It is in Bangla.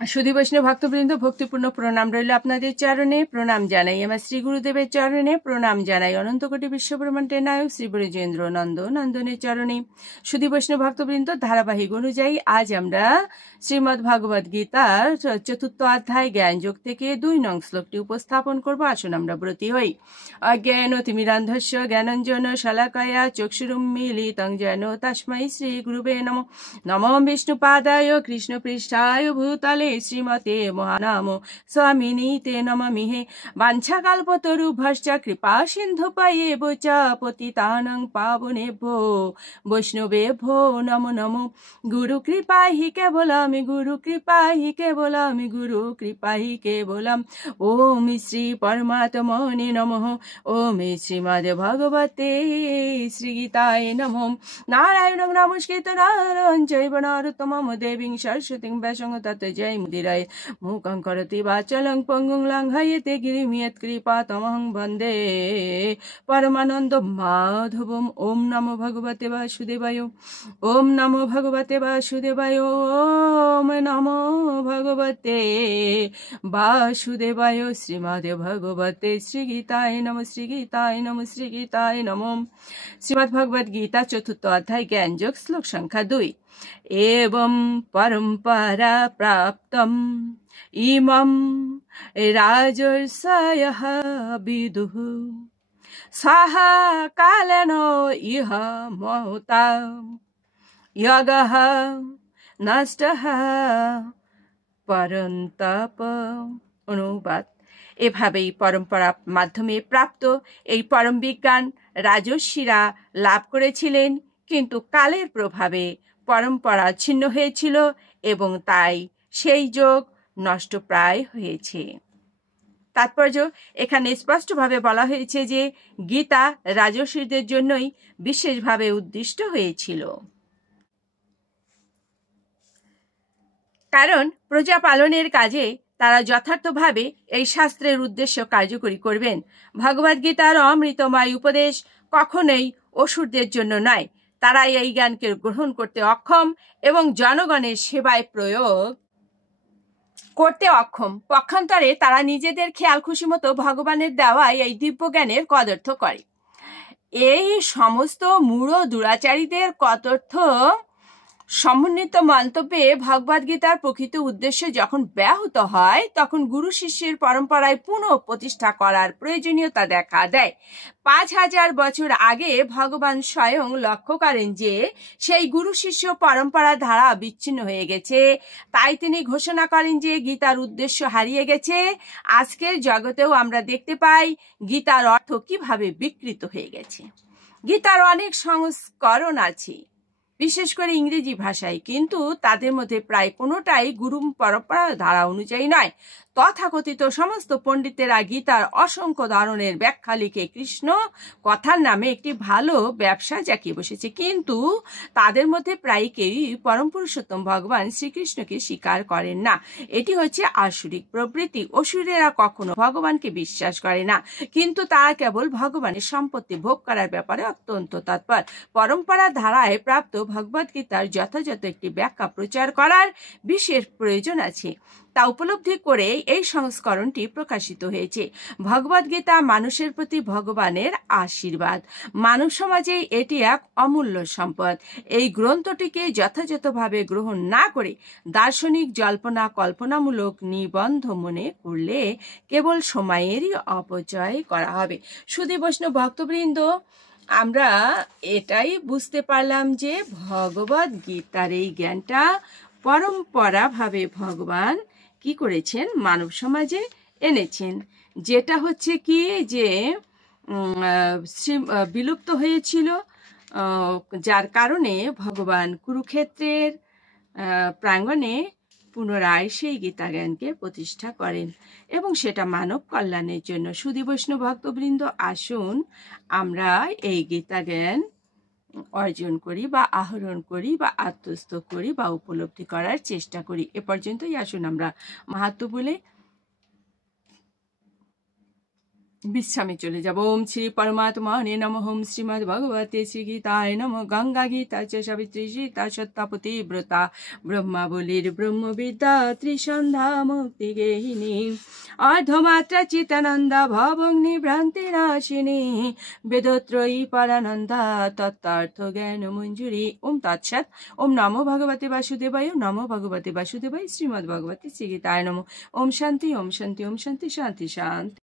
সুধী বৈষ্ণব ভক্তবৃন্দ, ভক্তিপূর্ণ প্রণাম রইল আপনাদের চরণে। প্রণাম জানাই আমার শ্রী গুরুদেবের চরণে। প্রণাম জানাই অনন্ত কোটি বিশ্বব্রহ্মাণ্ডের নায়ক শ্রী ব্রজেন্দ্র নন্দনের চরণে। সুধী বৈষ্ণব ভক্তবৃন্দ, ধারাবাহিক অনুযায়ী আজ আমরা শ্রীমদ্ ভাগবত গীতার ৪র্থ অধ্যায় জ্ঞানযোগ থেকে ২ নং শ্লোকটি উপস্থাপন করব। আসুন আমরা ব্রতী হই। অজ্ঞানতিমিরান্ধস্য জ্ঞানঞ্জন শলাকায়া চক্ষুরুন্মীলিতং যেন তস্मै শ্রী গুরুবে নমঃ। নমো বিষ্ণুপাদায় কৃষ্ণপৃষ্ঠায় ভূতলে শ্রীমতে মহানাম স্বামিনীতে নমামিহে। বাঞ্ছাকল্পতরুভ্যশ্চ কৃপা সিন্ধুপয়েব চ পতিতানাং পাবনেভ্যো বৈষ্ণবেভ্যো নমো নমো। গুরু কৃপা হি কেবলম, গুরু কৃপা হি কেবলম, গুরু কৃপা হি কেবলম। ওম শ্রী পরমাত্মনে নমঃ। ওম শ্রীমদ্ ভগবতে শ্রীগীতায় নমঃ। নারায়ণং নমস্কৃত নারায়ণ চৈব নরোত্তমং দেবীং সরস্বতীং ব্যাসং ততো জয়মুদীরয়ে। মূকং করোতি বাচালং পঙ্গুং লঙ্ঘয়তে গিরিং যৎকৃপাতমহং বন্দে পরমানন্দ মাধবম। ওম নমো ভগবতে বাসুদেবায়। ওম নমো ভগবতে বাসুদেবায়। ওম নমো ভগবতে বাসুদেবায়। শ্রীমদ্ ভগবতে শ্রীগীতায় নমঃ। শ্রীগীতায় নমঃ। শ্রীগীতায় নমঃ। শ্রীমদ্ ভগবদ গীতা ৪র্থ অধ্যায় জ্ঞানযোগ, শ্লোক সংখ্যা ২। এবং পরম্পরা প্রাপ্তম ইমং রাজর্ষয়ঃ বিদুঃ সহ কালেন ইহ মহতা যোগঃ নষ্টঃ পরন্তপ। অনুবাদ: এভাবেই পরম্পরা মাধ্যমে প্রাপ্ত এই পরম বিজ্ঞান রাজর্ষিরা লাভ করেছিলেন, কিন্তু কালের প্রভাবে পরম্পরা ছিন্ন হয়েছিল এবং তাই সেই যোগ নষ্টপ্রায় হয়েছে। তাৎপর্য: এখানে স্পষ্টভাবে বলা হয়েছে যে গীতা রাজর্ষিদের জন্যই বিশেষভাবে উদ্দিষ্ট হয়েছিল, কারণ প্রজা পালনের কাজে তারা যথার্থভাবে এই শাস্ত্রের উদ্দেশ্য কার্যকরী করবেন। ভগবদ্গীতার অমৃতময় উপদেশ কখনোই অসুরদের জন্য নয়। তারা এই জ্ঞানকে গ্রহণ করতে অক্ষম এবং জনগণের সেবায় প্রয়োগ করতে অক্ষম। পক্ষান্তরে তারা নিজেদের খেয়াল খুশি মতো ভগবানের দেওয়া এই দিব্য জ্ঞানের কদর্থ করে। এই সমস্ত মূঢ় দুরাচারীদের কদর্থ সমন্বিত মন্তব্যে ভগবদ্গীতার প্রকৃত উদ্দেশ্য যখন ব্যাহত হয়, তখন গুরু শিষ্যের পরম্পরায় পুনঃ প্রতিষ্ঠা করার প্রয়োজনীয়তা দেখা দেয়। ৫,০০০ বছর আগে ভগবান স্বয়ং লক্ষ্য করেন যে সেই গুরু শিষ্য পরম্পরা ধারা বিচ্ছিন্ন হয়ে গেছে। তাই তিনি ঘোষণা করেন যে গীতার উদ্দেশ্য হারিয়ে গেছে। আজকের জগতেও আমরা দেখতে পাই গীতার অর্থ কিভাবে বিকৃত হয়ে গেছে। গীতার অনেক সংস্করণ আছে, বিশেষ করে ইংরেজি ভাষায়, কিন্তু তাদের মধ্যে প্রায় কোনোটাই গুরু পরম্পরা ধারা অনুযায়ী নয়। তথাকথিত সমস্ত পণ্ডিতেরা গীতার অসংখ্য ধরনের ব্যাখ্যা লিখে কৃষ্ণ কথার নামে একটি ভালো ব্যবসা জাকিয়ে বসেছে, কিন্তু তাদের মধ্যে প্রায় কেউই পরম পুরুষোত্তম ভগবান শ্রীকৃষ্ণকে স্বীকার করেন না। এটি হচ্ছে আসুরিক প্রবৃত্তি। অসুরেরা কখনো ভগবানকে বিশ্বাস করে না, কিন্তু তারা কেবল ভগবানের সম্পত্তি ভোগ করার ব্যাপারে অত্যন্ত তৎপর। পরম্পরা ধারায় প্রাপ্ত ভগবদ্গীতার যথাযথ একটি ব্যাখ্যা প্রচার করার বিশেষ প্রয়োজন আছে। তা উপলব্ধি করে এই সংস্করণটি প্রকাশিত হয়েছে। ভগবদ্গীতা মানুষের প্রতি ভগবানের আশীর্বাদ। মানব সমাজে এটি এক অমূল্য সম্পদ। এই গ্রন্থটিকে যথাযথভাবে গ্রহণ না করে দার্শনিক জল্পনা কল্পনামূলক নিবন্ধ মনে করলে কেবল সময়েরই অপচয় করা হবে। সুধী বৈষ্ণব ভক্তবৃন্দ, আমরা এটাই বুঝতে পারলাম যে ভগবদ গীতার এই জ্ঞানটা পরম্পরাভাবে ভগবান কি করেছেন, মানব সমাজে এনেছেন, যেটা হচ্ছে কি যে বিলুপ্ত হয়েছিল, যার কারণে ভগবান কুরুক্ষেত্রের প্রাঙ্গণে পুনরায় সেই গীতা জ্ঞানকে প্রতিষ্ঠা করেন এবং সেটা মানব কল্যাণের জন্য। সুধী বৈষ্ণব ভক্তবৃন্দ, আসুন আমরা এই গীতা জ্ঞান অর্জন করি বা আহরণ করি বা আত্মস্থ করি বা উপলব্ধি করার চেষ্টা করি। এ পর্যন্তই আসুন আমরা মাহাত্ম্য বলে বিশ্রামে চলে যাব। ওম শ্রী পরমাত্মনে নমঃ। ওম শ্রীমদ্ ভগবতে শ্রী গীতায় নমঃ। গঙ্গা গীতা চ সাবিত্রী সীতা সত্যাপতি ব্রতা ব্রহ্মাবলীর ব্রহ্মবিদ্যা ত্রিসন্ধ্যা মুক্তি গেহিনী অর্ধমাত্রা চিতানন্দা ভবগ্নি ভ্রান্তি নাশিনী বেদত্রয়ী পরানন্দা তত্ত্বার্থ জ্ঞান মঞ্জুরি। ওম তৎসৎ। ওম নমো ভগবতে বাসুদেবায়। নমো ভগবতে বাসুদেবায়। শ্রীমদ্ ভগবতে শ্রী গীতায় নমঃ। ওম শান্তি ওম শান্তি ওম শান্তি শান্তি শান্তি।